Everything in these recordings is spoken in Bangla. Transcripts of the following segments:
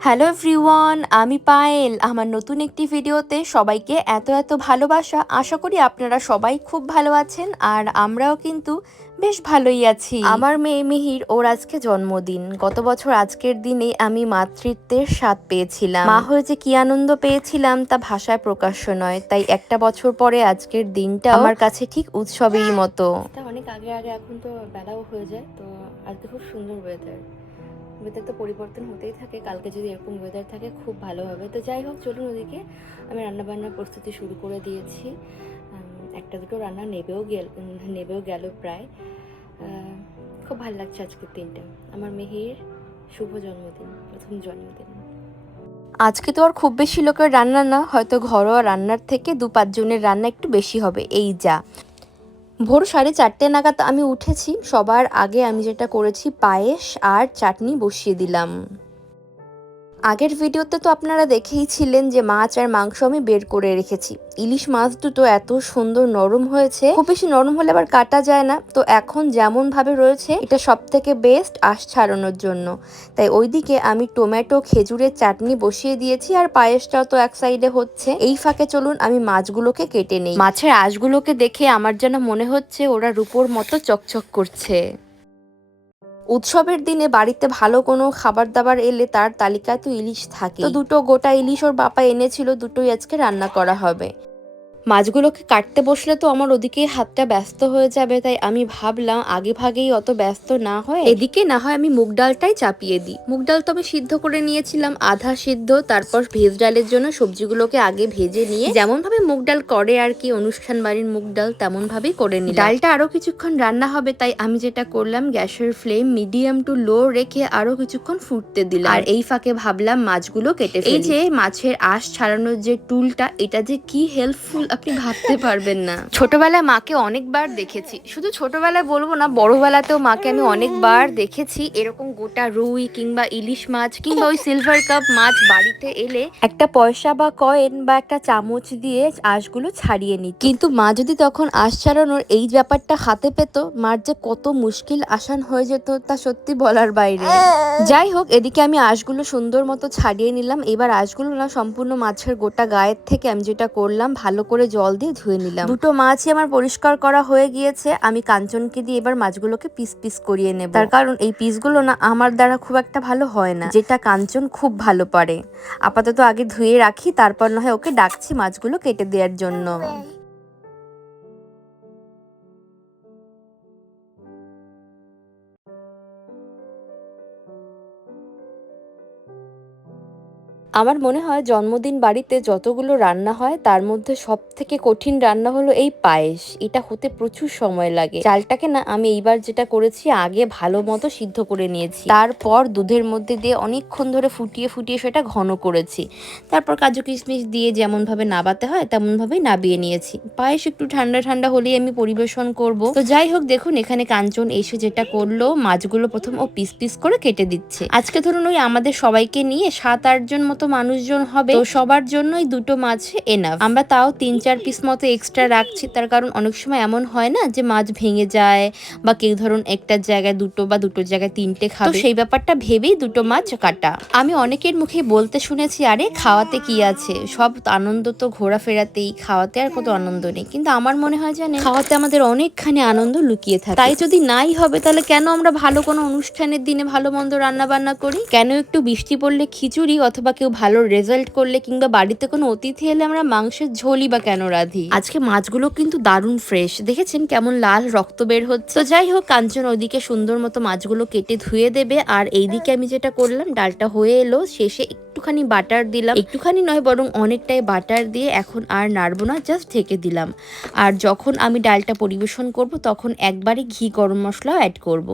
হ্যালো এভরিওয়ান, আমি পায়েল। আমার নতুন একটি ভিডিওতে সবাইকে এত ভালোবাসা। আশা করি আপনারা সবাই খুব ভালো আছেন আর আমরাও কিন্তু বেশ ভালোই আছি। আমার মেয়ে মিহির, ওর আজকে জন্মদিন। গত বছর আজকের দিনে আমি মাতৃত্বের স্বাদ পেয়েছিলাম। মা হয়ে যে কি আনন্দ পেয়েছিলাম তা ভাষায় প্রকাশ্য নয়। তাই একটা বছর পরে আজকের দিনটা আমার কাছে ঠিক উৎসবেরই মতো। অনেক আগে এখন তো বেলাও হয়ে যায়, তো আজকে খুব সুন্দর ওয়েদার তো পরিবর্তন হতেই থাকে। কালকে যদি এরকম ওয়েদার থাকে খুব ভালো হবে। তো যাই হোক, চলুন ওদিকে আমি রান্নাবান্নার প্রস্তুতি শুরু করে দিয়েছি। একটা দুটো রান্না নেবেও গেল প্রায়। খুব ভালো লাগছে আজকের দিনটা। আমার মেহের শুভ জন্মদিন, প্রথম জন্মদিন। আজকে তো আর খুব বেশি লোকের রান্না না, হয়তো ঘরোয়া রান্নার থেকে 2-5 জনের রান্না একটু বেশি হবে, এই যা। ভোর 4:30 নাগাদ আমি উঠেছি। সবার আগে আমি যেটা করেছি, পায়েস আর চাটনি বসিয়ে দিলাম। আগের ভিডিওতে তো আপনারা দেখেই ছিলেন যে মাছ আর মাংস আমি বের করে রেখেছি। ইলিশ মাছ দুটো এত সুন্দর নরম হয়েছে, খুব বেশি নরম হলে আবার কাটা যায় না। তো এখন যেমন ভাবে রয়েছে এটা সব থেকে বেস্ট আঁশ ছাড়ানোর জন্য। তাই ওইদিকে আমি টমেটো খেজুরের চাটনি বসিয়ে দিয়েছি আর পায়েসটাও তো এক সাইডে হচ্ছে। এই ফাঁকে চলুন আমি মাছগুলোকে কেটে নেই। মাছের আঁশগুলোকে দেখে আমার যেন মনে হচ্ছে ওরা রূপোর মতো চকচক করছে। উৎসবের দিনে বাড়িতে ভালো কোনো খাবার দাবার এলে তার তালিকায় তো ইলিশ থাকে। তো দুটো গোটা ইলিশ ওর বাবা এনেছিল, দুটোই আজকে রান্না করা হবে। মাছগুলোকে কাটতে বসলে তো আমার ওদিকে হাতটা ব্যস্ত হয়ে যাবে, তাই আমি ভাবলাম আগে ভাগেই অত ব্যস্ত না হয় এদিকে না হয় আমি মুগ ডালটাই চাপিয়ে দিই। মুগ ডাল তো আমি সিদ্ধ করে নিয়েছিলাম, আধা সিদ্ধ। তারপর ভেজ ডালের জন্য সবজিগুলোকে আগে ভেজে নিয়ে যেমন ভাবে মুগ ডাল করে আর কি, অনুষ্ঠান বাড়ির মুগ ডাল তেমন ভাবেই করে নিলাম। ডালটা আরো কিছুক্ষণ রান্না হবে, তাই আমি যেটা করলাম, গ্যাসের ফ্লেম মিডিয়াম টু লো রেখে আরো কিছুক্ষণ ফুটতে দিলাম। আর এই ফাঁকে ভাবলাম মাছগুলো কেটে ফেলি। এই যে মাছের আঁশ ছাড়ানোর যে টুলটা, এটা যে কি হেল্পফুল আপনি ভাবতে পারবেন না। ছোটবেলায় মাকে অনেকবার দেখেছি, শুধু ছোটবেলায় বলবো না, বড়বেলাতেও মাকে আমি অনেকবার দেখেছি এরকম গোটা রুই কিংবা ইলিশ মাছ কিংবা ওই সিলভার কাপ মাছ বাড়িতে এলে একটা পয়সা বা কয়েন বা একটা চামচ দিয়ে আঁশগুলো ছাড়িয়ে নিত। কিন্তু মা যদি তখন আঁশ ছাড়ানোর এই ব্যাপারটা হাতে পেত, মার যে কত মুশকিল আসান হয়ে যেত তা সত্যি বলার বাইরে। যাই হোক, এদিকে আমি আঁশগুলো সুন্দর মতো ছাড়িয়ে নিলাম। এবার আঁশগুলো না সম্পূর্ণ মাছের গোটা গায়ের থেকে আমি যেটা করলাম, ভালো করে জল দিয়ে ধুয়ে নিলাম। দুটো মাছই আমার পরিষ্কার করা হয়ে গিয়েছে। আমি কাঞ্চনকে দিয়ে এবার মাছগুলোকে পিস পিস করিয়ে নেব। তার কারণ এই পিসগুলো না আমার দ্বারা খুব একটা ভালো হয় না, যেটা কাঞ্চন খুব ভালো পারে। আপাতত আগে ধুয়ে রাখি, তারপর না হয় ওকে ডাকছি মাছগুলো কেটে দেওয়ার জন্য। আমার মনে হয় জন্মদিন বাড়িতে যতগুলো রান্না হয় তার মধ্যে সব থেকে কঠিন রান্না হলো এই পায়েস। এটা হতে প্রচুর সময় লাগে। চালটাকে না আমি এইবার যেটা করেছি, আগে ভালো মতো সিদ্ধ করে নিয়েছি, তারপর দুধের মধ্যে দিয়ে অনেকক্ষণ ধরে ফুটিয়ে ফুটিয়ে সেটা ঘন করেছি। তারপর কাজু কিশমিশ দিয়ে যেমন ভাবে নাবাতে হয় তেমন ভাবেই নাবিয়ে নিয়েছি। পায়েস একটু ঠান্ডা ঠান্ডা হলেই আমি পরিবেশন করব। তো যাই হোক, দেখুন এখানে কাঞ্চন এসে যেটা করলো, মাছগুলো প্রথম ও পিস পিস করে কেটে দিচ্ছে। আজকে ধরুন ওই আমাদের সবাইকে নিয়ে 7-8 জন মতো মানুষজন হবে, তো সবার জন্যই দুটো মাছ এনাফ। আমরা তাও 3-4 পিস মতো এক্সট্রা রাখছি, তার কারণ অনেক সময় এমন হয় না যে মাছ ভেঙে যায়, বা কেউ ধরুন একটার জায়গায় দুটো বা দুটোর জায়গায় 3টে খাবে, তো সেই ব্যাপারটা ভেবেই দুটো মাছ কাটা। আমি অনেকের মুখে বলতে শুনেছি, আরে খাওয়াতে কি আছে, সব আনন্দ তো ঘোরাফেরাতেই, খাওয়াতে আর কত আনন্দ নেই। কিন্তু আমার মনে হয় জানেন, খাওয়াতে আমাদের অনেকখানি আনন্দ লুকিয়ে থাকে। তাই যদি নাই হবে, তাহলে কেন আমরা ভালো কোনো অনুষ্ঠানের দিনে ভালো মন্দ রান্না বান্না করি? কেন একটু বৃষ্টি পড়লে খিচুড়ি, অথবা কেউ ভালো রেজাল্ট করলে কিংবা বাড়িতে কোনো অতিথি এলে আমরা মাংসের ঝোলই বা কেন রাঁধি? আজকে মাছগুলো কিন্তু দারুণ ফ্রেশ, দেখেছেন কেমন লাল রক্ত বের হচ্ছে। তো যাই হোক, কাঞ্চন ওইদিকে সুন্দর মতো মাছগুলো কেটে ধুয়ে দেবে, আর এইদিকে আমি যেটা করলাম, ডালটা হয়ে এলো, শেষে একটুখানি বাটার দিলাম, একটুখানি নয় বরং অনেকটাই বাটার দিয়ে এখন আর নাড়বো না, জাস্ট ঢেকে দিলাম। আর যখন আমি ডালটা পরিবেশন করব, তখন একবারে ঘি গরম মশলাও অ্যাড করব।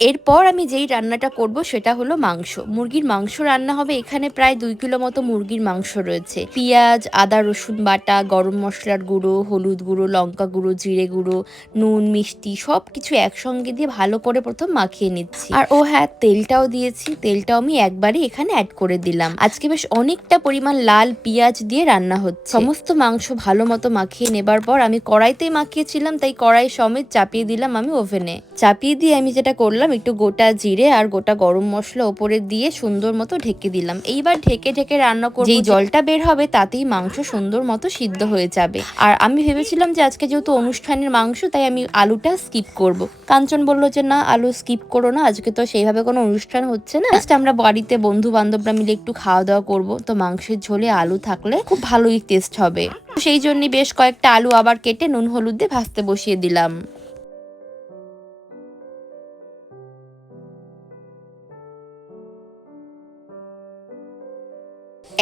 এরপর আমি যেই রান্নাটা করব সেটা হলো মাংস। মুরগির মাংস রান্না হবে। এখানে প্রায় 2 কিলো মতো মুরগির মাংস রয়েছে। পেঁয়াজ, আদা, রসুন বাটা, গরম মশলার গুঁড়ো, হলুদ গুঁড়ো, লঙ্কা গুঁড়ো, জিরে গুঁড়ো, নুন, মিষ্টি সবকিছু একসঙ্গে দিয়ে ভালো করে প্রথম মাখিয়ে নিচ্ছি। আর ও হ্যাঁ, তেলটাও দিয়েছি। তেলটাও আমি একবারই এখানে অ্যাড করে দিলাম। আজকে বেশ অনেকটা পরিমাণ লাল পেঁয়াজ দিয়ে রান্না হচ্ছে। সমস্ত মাংস ভালো মতো মাখিয়ে নেবার পর আমি কড়াইতেই মাখিয়েছিলাম, তাই কড়াই সমেত চাপিয়ে দিলাম আমি ওভেনে। চাপিয়ে দিয়ে আমি যেটা করলাম, করলাম, একটু গোটা জিরে আর গোটা গরম মশলা ওপরে দিয়ে সুন্দর মতো ঢেকে দিলাম। এইবার ঢেকে ঢেকে রান্না করব, যেই জলটা বের হবে তাতেই মাংস সুন্দর মতো সিদ্ধ হয়ে যাবে। আর আমি ভেবেছিলাম যে আজকে যেহেতু অনুষ্ঠানের মাংস তাই আমি আলুটা স্কিপ করব। কাঞ্চন বললো যে না, আলু স্কিপ করো না, আজকে তো সেইভাবে কোনো অনুষ্ঠান হচ্ছে না, জাস্ট আমরা বাড়িতে বন্ধু বান্ধবরা মিলে একটু খাওয়া দাওয়া করবো, তো মাংসের ঝোলে আলু থাকলে খুব ভালোই টেস্ট হবে। সেই জন্য বেশ কয়েকটা আলু আবার কেটে নুন হলুদ দিয়ে ভাজতে বসিয়ে দিলাম।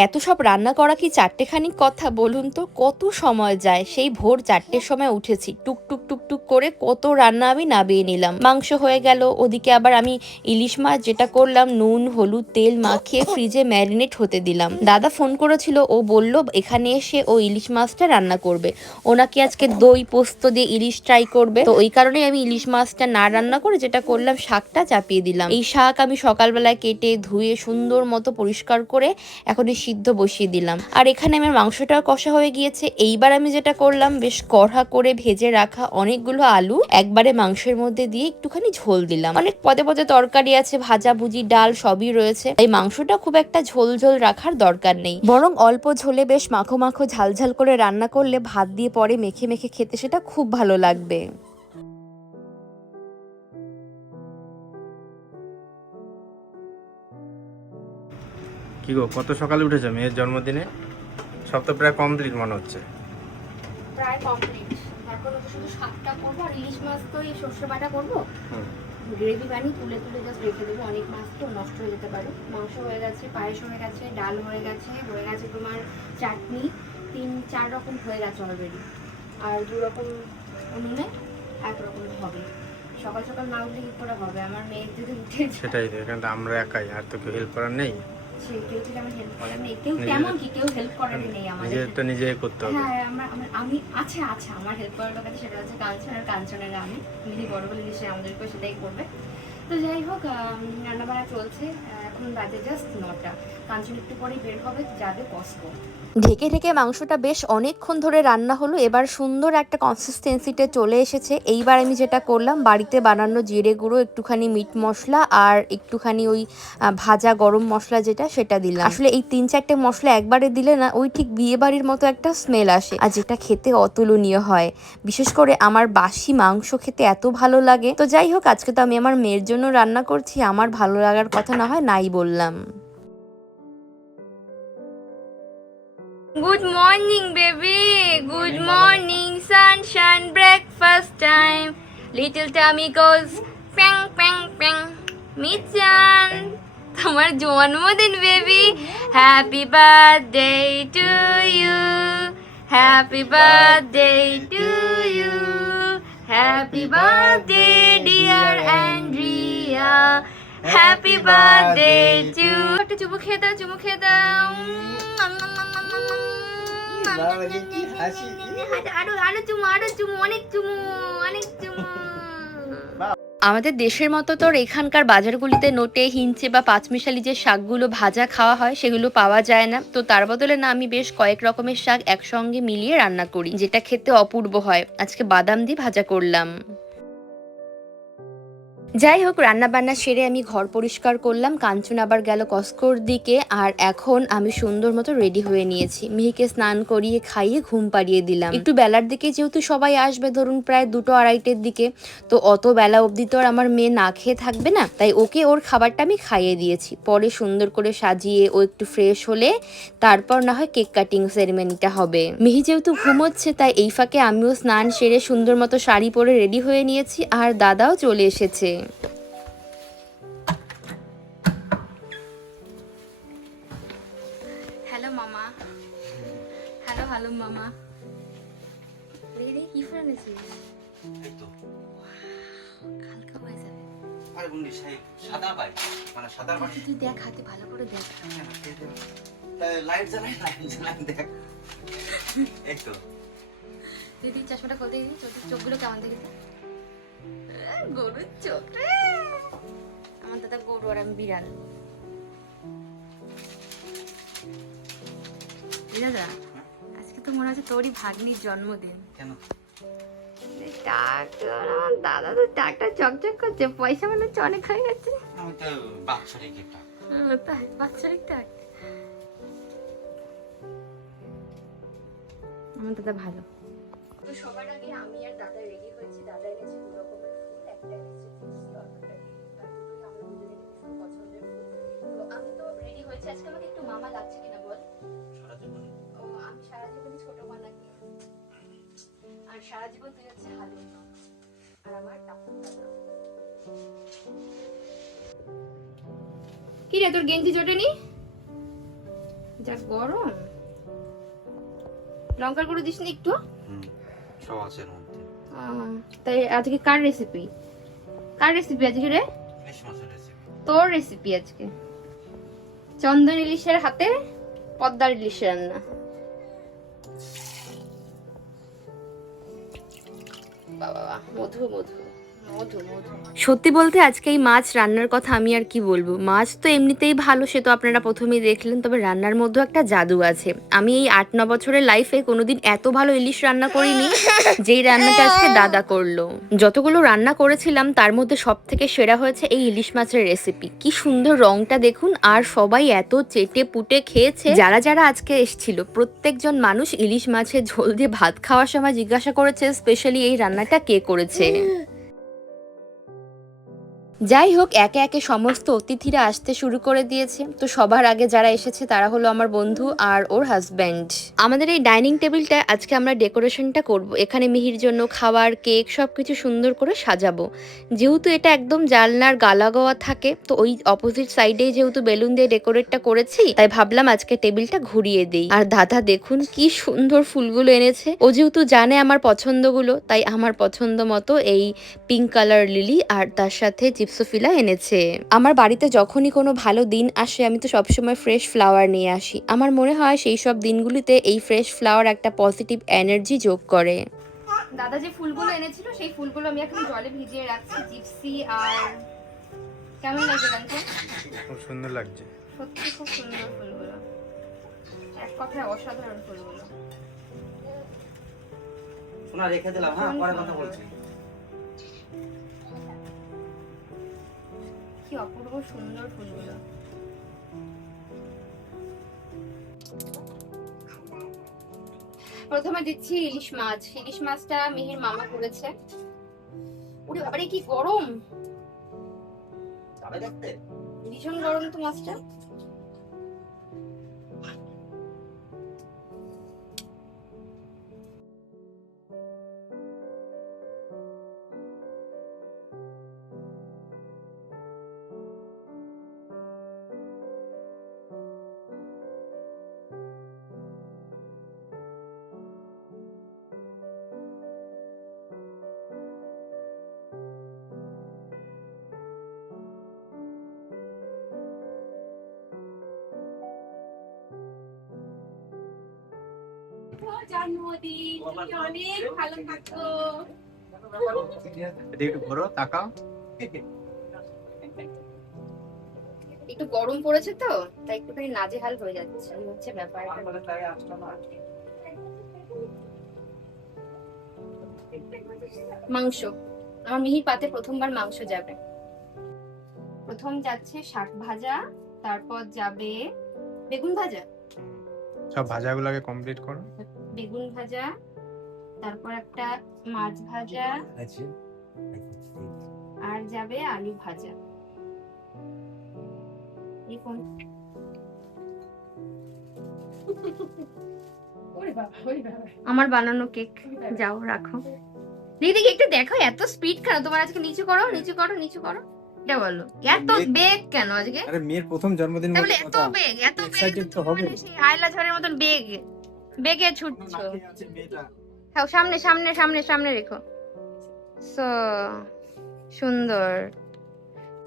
এত সব রান্না করা কি চারটেখানি কথা বলুন তো, কত সময় যায়। সেই ভোর 4টের সময় উঠেছি, টুকটুক টুকটুক করে কত রান্না আমি নাবিয়ে নিলাম। মাংস হয়ে গেল, ওদিকে আবার আমি ইলিশ মাছ যেটা করলাম নুন হলুদ তেল মাখিয়ে ফ্রিজে ম্যারিনেট হতে দিলাম। দাদা ফোন করেছিল, ও বলল এখানে এসে ও ইলিশ মাছটা রান্না করবে, ওনাকে আজকে দই পোস্ত দিয়ে ইলিশ ট্রাই করবে। তো ওই কারণেই আমি ইলিশ মাছটা না রান্না করে যেটা করলাম, শাকটা চাপিয়ে দিলাম। এই শাক আমি সকালবেলায় কেটে ধুয়ে সুন্দর মতো পরিষ্কার করে এখন সিদ্ধ বসিয়ে দিলাম। আর এখানে আমার মাংসটা কষা হয়ে গিয়েছে। এইবার আমি যেটা করলাম, বেশ কড়া করে ভেজে রাখা অনেকগুলো আলু একবারে মাংসের মধ্যে দিয়ে একটুখানি ঝোল দিলাম। অনেক পদে পদে তরকারি আছে, ভাজা ভুজি ডাল সবই রয়েছে, তাই মাংসটা খুব একটা ঝোল ঝোল রাখার দরকার নেই, বরং অল্প ঝোলে বেশ মাখো মাখো ঝাল ঝাল করে রান্না করলে ভাত দিয়ে পরে মেখে মেখে খেতে সেটা খুব ভালো লাগবে। কি গো, কত সকালে উঠেছো মেয়ের জন্মদিনে? সব তো প্রায় কমপ্লিট মনে হচ্ছে। প্রায় কমপ্লিট, এখন তো শুধু শাকটা করবো আর ইলিশ মাছ তো এই সর্ষে বাটা করবো, গ্রেভি বানিয়ে তুলে তুলে জাস্ট রেখে দেবো, অনেক মাছ তো নষ্ট হয়ে যেতে পারে। মাংস হয়ে গেছে, পায়েস হয়ে গেছে, ডাল হয়ে গেছে তোমার চাটনি 3-4 রকম হয়ে গেছে অলরেডি, আর 2 রকম উনুনে 1 রকম হবে। সকাল সকাল না উঠলে কি করে হবে, আমার মেয়ে যদি উঠে সেটাই তো, এখানে তো আমরা একাই, আর তো কেউ হেল্প করার নেই। কেউ যদি আমার হেল্প করে নেই, কেউ তেমন কি কেউ হেল্প করারই নেই আমাদের, নিজেরটা নিজেই করতে হবে। হ্যাঁ আমি আছে আমার হেল্প করার লোক আছে, সেটা হচ্ছে কাঞ্চন, আর কাঞ্চনের আমি মিলি বড় বলে নিশ্চয়ই আমাদেরকেও সেটাই করবে। তো যাই হোক, রান্নাবান্না চলছে, এখন বাজে জাস্ট 9টা। কাঞ্চন একটু পরেই বের হবে, যাবে কস্কো। ঢেকে ঢেকে মাংসটা বেশ অনেকক্ষণ ধরে রান্না হলো, এবার সুন্দর একটা কনসিস্টেন্সিতে চলে এসেছে। এইবার আমি যেটা করলাম, বাড়িতে বানানো জিরে গুঁড়ো, একটুখানি মিট মশলা আর একটুখানি ওই ভাজা গরম মশলা যেটা, সেটা দিলাম। আসলে এই 3-4টে মশলা একবারে দিলে না ওই ঠিক বিয়ে বাড়ির মতো একটা স্মেল আসে, আর যেটা খেতে অতুলনীয় হয়। বিশেষ করে আমার বাসি মাংস খেতে এত ভালো লাগে। তো যাই হোক, আজকে তো আমি আমার মেয়ের জন্য রান্না করছি, আমার ভালো লাগার কথা না হয় নাই বললাম। Good morning, baby. Good morning, sunshine. Breakfast time. Little tummy goes pang pang pang. Michan, তোমার জন্মদিন baby. Happy birthday to you. Happy birthday to you. Happy birthday, dear Andrea. Happy birthday to you. একটা চুমু খেয়ে দাও, চুমু খেয়ে দাও। আমাদের দেশের মতো তো এখানকার বাজারগুলিতে নোটে হিঞ্চে বা পাঁচমিশালি যে শাকগুলো ভাজা খাওয়া হয় সেগুলো পাওয়া যায় না। তো তার বদলে না আমি বেশ কয়েক রকমের শাক একসঙ্গে মিলিয়ে রান্না করি, যেটা খেতে অপূর্ব হয়। আজকে বাদাম দিয়ে ভাজা করলাম। যাই হোক, রান্না বান্না সেরে আমি ঘর পরিষ্কার করলাম, কাঞ্চন আবার গেল কস্কোর দিকে, আর এখন আমি সুন্দর মতো রেডি হয়ে নিয়েছি। মিহিকে স্নান করিয়ে খাইয়ে ঘুম পাড়িয়ে দিলাম। একটু বেলার দিকে যেহেতু সবাই আসবে, ধরুন প্রায় 2-2:30-টের দিকে, তো অত বেলা অবধি তো আর আমার মেয়ে না খেয়ে থাকবে না, তাই ওকে ওর খাবারটা আমি খাইয়ে দিয়েছি। পরে সুন্দর করে সাজিয়ে ও একটু ফ্রেশ হলে তারপর না হয় কেক কাটিং সেরেমনিটা হবে। মিহি যেহেতু ঘুমোচ্ছে, তাই এই ফাঁকে আমিও স্নান সেরে সুন্দর মতো শাড়ি পরে রেডি হয়ে নিয়েছি, আর দাদাও চলে এসেছে। হ্যালো মামা, হ্যালো হ্যালো মামা। দেখি কি ফুল এনেছিস? এই তো হালকা হয়ে যাবে। আরে বন্ধু, সেই সাদা পাই, মানে সাদা পাই। তুই দেখ, হাতে ভালো করে দেখ। লাইট জ্বালাই, দেখ। এই তো দিদি চশমাটা খোল, দিদি চোখগুলো কেমন দেখেছে? গরুর চোখ রে। আমার দাদা গরু আর আমি বিড়াল। দাদা, আজকে তো মনে হচ্ছে তোরই ভাগ্নির জন্মদিন। কেন? টাক, আমার দাদা তো টাকটা চকচক করছে, পয়সা মনে হচ্ছে অনেক হয়ে গেছে। আমি তো বাৎসরিক একটা তাই বাচ্চারিক টাক। আমার দাদা ভালো। তো সবার আগে আমি আর দাদা রেডি হয়েছি। দাদা এনেছে 2 রকমের ফুল, একটা এনেছে তুলসী, অন্যটা লিলি। আর দুটোই আমার দুজনের ভীষণ পছন্দের ফুল। তো আমি তো রেডি হয়েছি। আজকে আমাকে একটু মামা লাগছে কিনা বল? সারা জীবন। ও আমি সারা জীবনই ছোট মা নাকি? আর সারা জীবন তুই হচ্ছে হালুম মা, আর আমার টাপুর দাদা। কি রে তোর গেঞ্জি জোটেনি? যা গরম। লঙ্কার গুঁড়ো দিস নি একটু? সব আছে এর মধ্যে। তাই আজকে কার রেসিপি? কার রেসিপি আজকে রে? ইলিশ মাছের রেসিপি। তোর রেসিপি আজকে। চন্দন ইলিশের হাতে পদ্মার ইলিশ রান্না। বাবা মধু মধু মধু মধু। সত্যি বলতে আজকে এই মাছ রান্নার কথা আমি আর কি বলবো। মাছ তো এমনিতেই ভালো, সে তো আপনারা প্রথমেই দেখলেন, তবে রান্নার মধ্যেও একটা জাদু আছে। আমি এই 8-9 বছরের লাইফে কোনোদিন এত ভালো ইলিশ রান্না করিনি যেই রান্নাটা আজকে দাদা করলো। যতগুলো রান্না করেছিলাম তার মধ্যে সব থেকে সেরা হয়েছে এই ইলিশ মাছের রেসিপি। কি সুন্দর রংটা দেখুন, আর সবাই এত চেটে পুটে খেয়েছে। যারা যারা আজকে এসেছিল প্রত্যেকজন মানুষ ইলিশ মাছের ঝোল দিয়ে ভাত খাওয়ার সময় জিজ্ঞাসা করেছে স্পেশালি এই রান্নাটা কে করেছে। যাই হোক, একে একে সমস্ত অতিথিরা আসতে শুরু করে দিয়েছে। তো সবার আগে যারা এসেছে তারা হলো আমার বন্ধু আর ওর হাজব্যান্ড। আমাদের এই ডাইনিং টেবিলটা আজকে আমরা ডেকোরেশনটা করব। এখানে মিহির জন্য খাবার, কেক সবকিছু সুন্দর করে সাজাবো। যেহেতু এটা একদম জানলার গালাগোয়া থাকে, তো ওই অপোজিট সাইডেই যেহেতু বেলুন দিয়ে ডেকোরেটটা করেছি, তাই ভাবলাম আজকে টেবিলটা ঘুরিয়ে দেই। আর দাদা দেখুন কি সুন্দর ফুলগুলো এনেছে। ও যেহেতু জানে আমার পছন্দগুলো, তাই আমার পছন্দ মতো এই পিঙ্ক কালার লিলি আর তার সাথে জিপসোফিলা এনেছে। আমার বাড়িতে যখনই কোনো ভালো দিন আসে আমি তো সবসময় ফ্রেশ ফ্লাওয়ার নিয়ে আসি। আমার মনে হয় সেই সব দিনগুলিতে এই ফ্রেশ ফ্লাওয়ার একটা পজিটিভ এনার্জি যোগ করে। দাদা যে ফুলগুলো এনেছিল সেই ফুলগুলো আমি এখন জলে ভিজিয়ে রাখছি। জিপসি আর কেমন লাগছে গানটা? খুব সুন্দর লাগছে, সত্যি খুব সুন্দর ফুলগুলো, এক কথায় অসাধারণ ফুলগুলো। শোনা রেখে দিলাম, হ্যাঁ পরে কথা বলছি। কি অপূর্ব সুন্দর ফুলগুলো। প্রথমে দিচ্ছি ইলিশ মাছ। ইলিশ মাছটা মিহির মামা করেছে। ওরে বাবারে কি গরম, যাবে দেখতে? ভীষণ গরম তো মাছটা। জন্মদিন অনেক ভালো থাকো। একটু ঘোরো, তাকাও। একটু গরম পড়েছে তো তাই একটুখানি নাজেহাল হয়ে যাচ্ছে, এই হচ্ছে ব্যাপার। মাংস, আমার মিহির পাতে প্রথমবার মাংস যাবে। প্রথম যাচ্ছে শাক ভাজা, তারপর যাবে বেগুন ভাজা। সব ভাজাগুলোকে কমপ্লিট করো। বেগুন ভাজা, তারপর একটা মাছ ভাজা, আর যাবে আলু ভাজা। দেখুন আমার বানানো কেক। যাও রাখো। দিদি কেকটা দেখো, এত স্পিড কেন তোমার আজকে? নিচু করো নিচু করো নিচু করো। এটা বলো এত বেগ কেন আজকে? আরে মেয়ের প্রথম জন্মদিন তাহলে এত বেগ, এত বেগ তো হবে। সেই আয়লা ঝড়ের মতন বেগ, বেগে ছুটছো। হ্যাঁ সামনে সামনে সামনে সামনে রেখো। সো সুন্দর।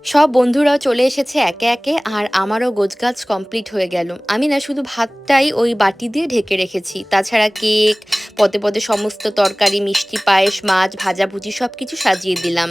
সব বন্ধুরাও চলে এসেছে একে একে, আর আমারও গোছগাছ কমপ্লিট হয়ে গেল। আমি না শুধু ভাতটাই ওই বাটি দিয়ে ঢেকে রেখেছি, তাছাড়া কেক, পদে পদে সমস্ত তরকারি, মিষ্টি, পায়েস, মাছ, ভাজাভুজি সবকিছু সাজিয়ে দিলাম।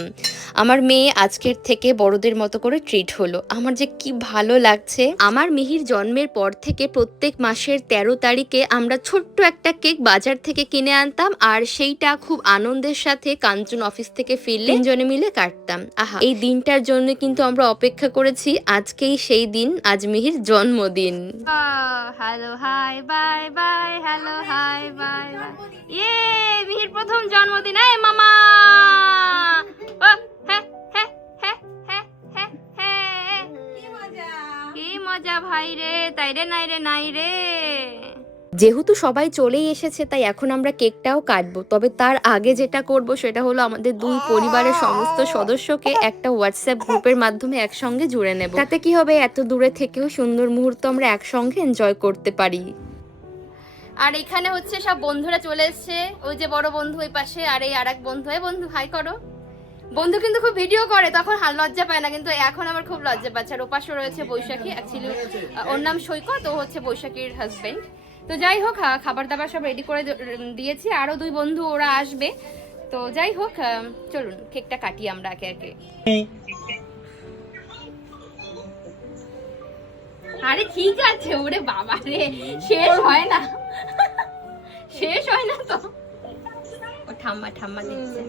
আমার মেয়ে আজকের থেকে বড়দের মতো করে ট্রিট হলো। আমার যে কি ভালো লাগছে। আমার মিহির জন্মের পর থেকে প্রত্যেক মাসের 13 তারিখে আমরা ছোট্ট একটা কেক বাজার থেকে কিনে আনতাম, আর সেইটা খুব আনন্দের সাথে কাঞ্চন অফিস থেকে ফিরলে তিনজনে মিলে কাটতাম। আহা, এই দিনটার জন্য কিন্তু আমরা অপেক্ষা করেছি। আজকেই সেই দিন, আজ মিহির জন্মদিন। Hello, hi, bye bye, hello, hi, bye bye. ইয়ে, মিহির প্রথম জন্মদিন। এই মামা, কি মজা ভাই রে, তাই রে, নাই রে, নাই রে। যেহেতু সবাই চলেই এসেছে, তাই এখন আমরা কেকটাও কাটবো। তবে তার আগে যেটা করব সেটা হলো আমাদের দুই পরিবারের সমস্ত সদস্যকে একটা হোয়াটসঅ্যাপ গ্রুপের মাধ্যমে একসঙ্গে জুড়ে নেব। তাতে কি হবে, এত দূরে থেকেও সুন্দর মুহূর্ত আমরা একসঙ্গে এনজয় করতে পারি। আর এখানে হচ্ছে সব বন্ধুরা চলে এসছে। ওই যে বড় বন্ধু ওই পাশে, আর এই আরেক বন্ধু। এই বন্ধু, হাই করো। বন্ধু কিন্তু খুব ভিডিও করে, তখন লজ্জা পায় না, কিন্তু এখন আমার খুব লজ্জা পাচ্ছে। আর ওপাশে রয়েছে বৈশাখী, অ্যাকচুয়ালি ওর নাম সৈকত, ও হচ্ছে বৈশাখীর হাজবেন্ড। তো যাই হোক, খাবার দাবার সব রেডি করে দিয়েছি। আরো দুই বন্ধু ওরা আসবে। তো যাই হোক, চলুন কেকটা কাটি আমরা একে একে। আরে ঠিক আছে, ওরে বাবা রে, শেষ হয় না, শেষ হয় না তো। ও ঠাম্মা ঠাম্মা দিচ্ছে।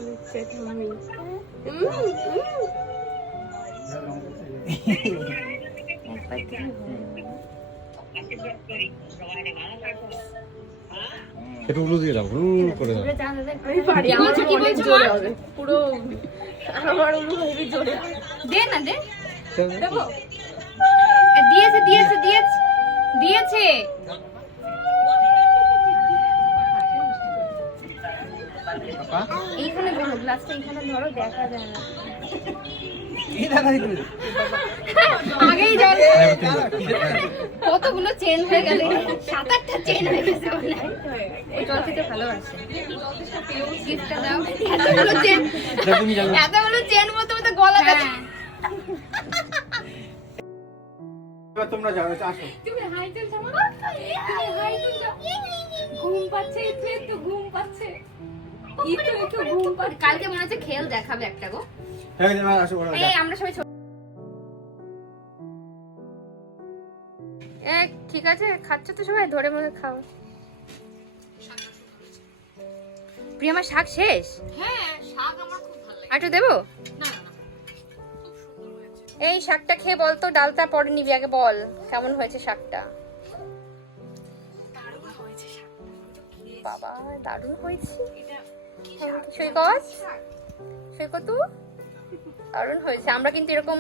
একটু উলু দিয়ে দাও, উলু করে দাও। কি বলছো, কি বলছো মা? পুরো আমার উলু হেভি জোরে। দে না, দে। দেবো? দিয়েছে দিয়েছে দিয়েছে দিয়েছে। এইখানে ধরো, গ্লাসটা এইখানে ধরো, দেখা যায় না। আগেই জল কতগুলো চেন হয়ে গেল, 7-8টা চেন হয়ে গেছে। ওই জল খেতে ভালোবাসে। গিফটটা দাও। এতগুলো চেন বলতে বলতে গলা ব্যথা। তোমরা যাও, আসো। তুমি হাই তুলছো মা, তুমি হাই তুলছো। ঘুম পাচ্ছে, একটু ঘুম পাচ্ছে, একটু ঘুম পাচ্ছে। কালকে মনে হচ্ছে খেল দেখাবে একটা গো। হ্যাঁ, আসো। এই আমরা সবাই ঠিক আছে, খাচ্ছ তো সবাই, ধরে মনে খাও। প্রিয়ামা, শাক শেষ? হ্যাঁ, শাক আমার খুব ভালো লাগে। আরেকটু দেবো? না না, খুব সুন্দর হয়েছে। এই শাকটা খেয়ে বল তো, ডালটা পরে নিবি, আগে বল কেমন হয়েছে শাকটা। দারুণ হয়েছে শাকটা, বাবা দারুণ হয়েছে। এটা কি শাক? সৈকত, সৈকত দারুণ হয়েছে। আমরা কিন্তু এরকম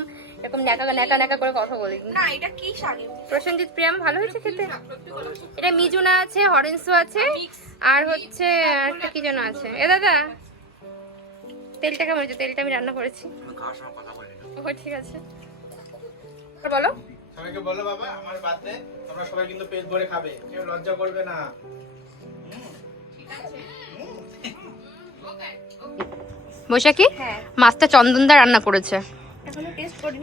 ন্যাকা করে কথা বলি না। এটা কি শাক? প্রসেনজিৎ, প্রিয়াম, ভালো হয়েছে খেতে। এটা মিজুনা আছে, হরেন্সু আছে, আর হচ্ছে একটা কি যেন আছে। এ দাদা, তেলটা কেমন হয়েছে? তেলটা আমি রান্না করেছি। ও ঠিক আছে, বলো সবাইকে। বলো বাবা, আমার বার্থডে, তোমরা সবাই কিন্তু পেট ভরে খাবে, কেউ লজ্জা করবে না। বৈশাখী, মাছটা চন্দনদা রান্না করেছে।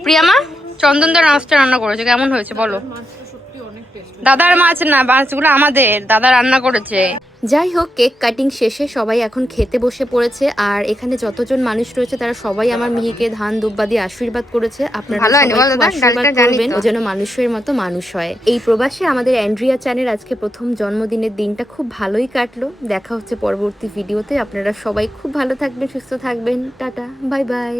প্রিয়ামা, চন্দনদা মাছটা রান্না করেছে, কেমন হয়েছে বলো? দাদার মাছ না, মাছগুলো আমাদের, দাদা রান্না করেছে। যাই হোক, কেক কাটিং শেষে সবাই এখন খেতে বসে পড়েছে। আর এখানে যতজন মানুষ রয়েছে তারা সবাই আমার মিহিকে ধান দুব্বা দিয়ে আশীর্বাদ করেছে। আপনারা আশীর্বাদ করবেন, ও যেন মানুষের মতো মানুষ হয়। এই প্রবাসে আমাদের অ্যান্ড্রিয়া চ্যানের আজকে প্রথম জন্মদিনের দিনটা খুব ভালোই কাটলো। দেখা হচ্ছে পরবর্তী ভিডিওতে। আপনারা সবাই খুব ভালো থাকবেন, সুস্থ থাকবেন। Tata, bye bye.